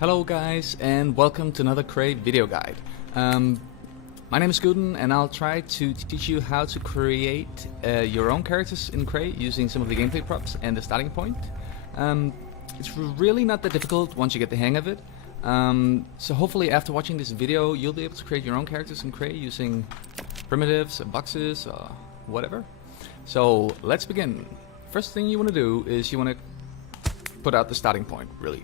Hello guys, and welcome to another CREY video guide. My name is Guden, and I'll try to teach you how to create your own characters in CREY using some of the gameplay props and the starting point. It's really not that difficult once you get the hang of it. So hopefully after watching this video you'll be able to create your own characters in CREY using primitives, boxes, whatever. So let's begin. First thing you want to do is you want to put out the starting point, really.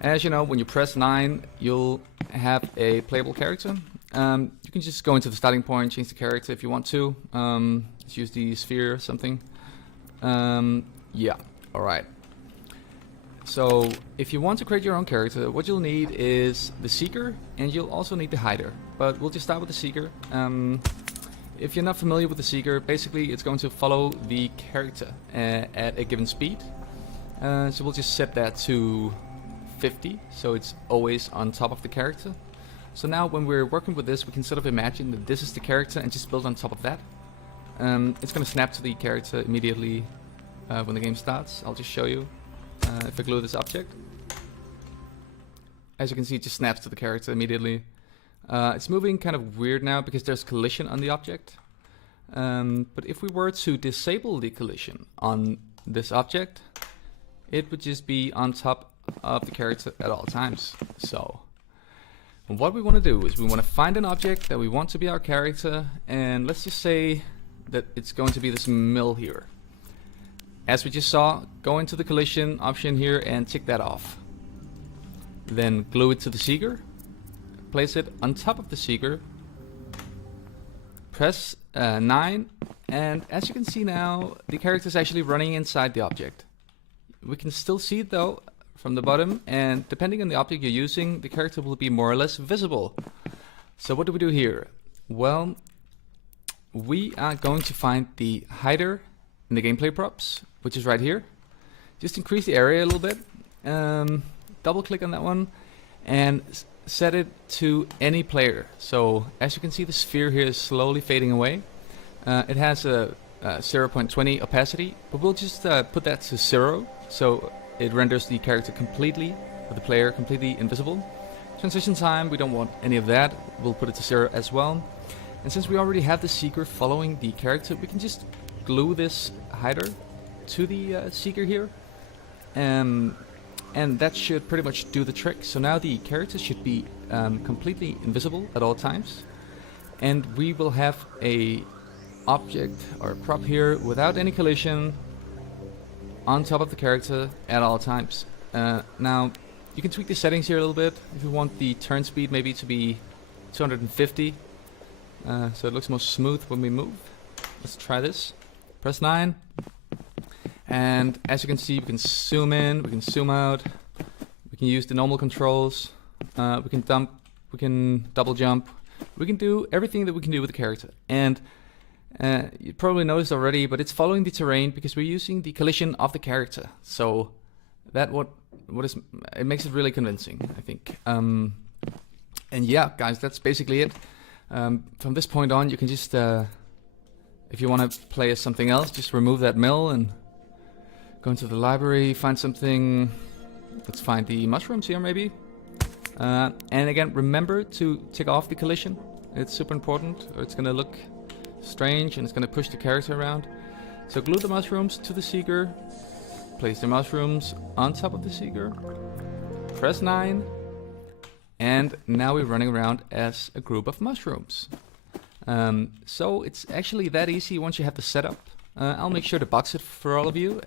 As you know, when you press 9, you'll have a playable character. You can just go into the starting point, change the character if you want to. Let's use the sphere or something. Yeah, alright. So, if you want to create your own character, what you'll need is the Seeker, and you'll also need the Hider. But we'll just start with the Seeker. If you're not familiar with the Seeker, basically it's going to follow the character at a given speed. So we'll just set that to 50, so it's always on top of the character. So now when we're working with this, we can sort of imagine that this is the character and just build on top of that. It's going to snap to the character immediately when the game starts. I'll just show you if I glue this object. As you can see, it just snaps to the character immediately. It's moving kind of weird now because there's collision on the object. But if we were to disable the collision on this object, it would just be on top of the character at all times. So what we want to do is we want to find an object that we want to be our character, and let's just say that it's going to be this mill here. As we just saw, go into the collision option here and tick that off. Then glue it to the Seeker, place it on top of the Seeker, press 9, and as you can see now, the character is actually running inside the object. We can still see it though from the bottom, and depending on the object you're using, the character will be more or less visible. So what do we do here? Well, we are going to find the hider in the gameplay props, which is right here. Just increase the area a little bit, double click on that one, and set it to any player. So as you can see, the sphere here is slowly fading away. It has a 0.20 opacity, but we'll just put that to 0, so it renders the character completely, or the player completely invisible. Transition time, we don't want any of that. We'll put it to 0 as well. And since we already have the Seeker following the character, we can just glue this hider to the Seeker here. And that should pretty much do the trick. So now the character should be completely invisible at all times. And we will have a object or a prop here without any collision on top of the character at all times. Now you can tweak the settings here a little bit. If you want the turn speed maybe to be 250, so it looks more smooth when we move. Let's try this. Press 9, and as you can see, we can zoom in, we can zoom out, we can use the normal controls, we can dump, we can double jump, we can do everything that we can do with the character. And you probably noticed already, but it's following the terrain because we're using the collision of the character. So that it makes it really convincing, I think. And yeah, guys, that's basically it. From this point on, you can just, if you want to play as something else, just remove that mill and go into the library, find something. Let's find the mushrooms here, maybe. And again, remember to tick off the collision. It's super important, or it's going to look strange and it's going to push the character around. So glue the mushrooms to the Seeker, place the mushrooms on top of the Seeker, press 9, and now we're running around as a group of mushrooms. So it's actually that easy once you have the setup. I'll make sure to box it for all of you,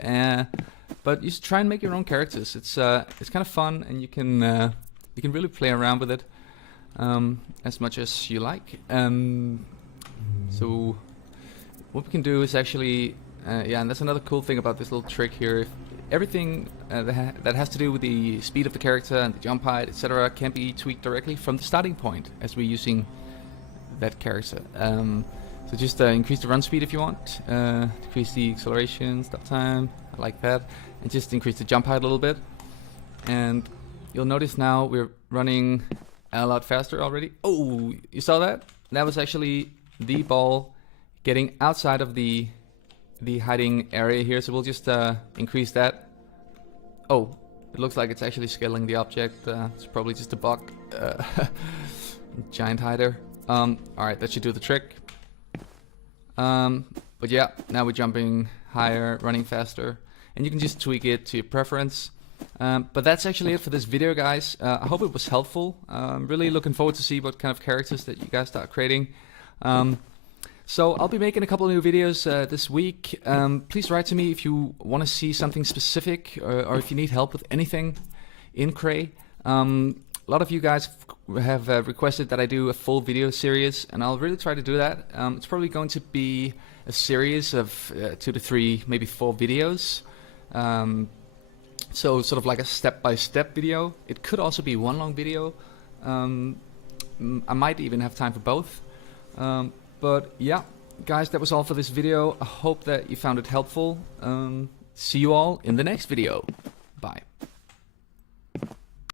but you should try and make your own characters. It's kind of fun, and you can really play around with it as much as you like. So what we can do is actually, yeah, and that's another cool thing about this little trick here. If everything that has to do with the speed of the character and the jump height, etc., can be tweaked directly from the starting point as we're using that character. So just increase the run speed if you want, decrease the acceleration, stop time, I like that, and just increase the jump height a little bit. And you'll notice now we're running a lot faster already. Oh, you saw that? That was actually the ball getting outside of the hiding area here, so we'll just increase that. Oh, It looks like it's actually scaling the object. It's probably just a bug. Giant hider. Alright, that should do the trick. But yeah, now we're jumping higher, running faster, and you can just tweak it to your preference. But that's actually it for this video, guys. I hope it was helpful. I'm really looking forward to see what kind of characters that you guys start creating. So I'll be making a couple of new videos this week. Please write to me if you want to see something specific, or if you need help with anything in CREY. A lot of you guys have requested that I do a full video series, and I'll really try to do that. It's probably going to be a series of 2 to 3, maybe 4 videos. So sort of like a step-by-step video. It could also be one long video. I might even have time for both. But yeah, guys, that was all for this video. I hope that you found it helpful. See you all in the next video. Bye.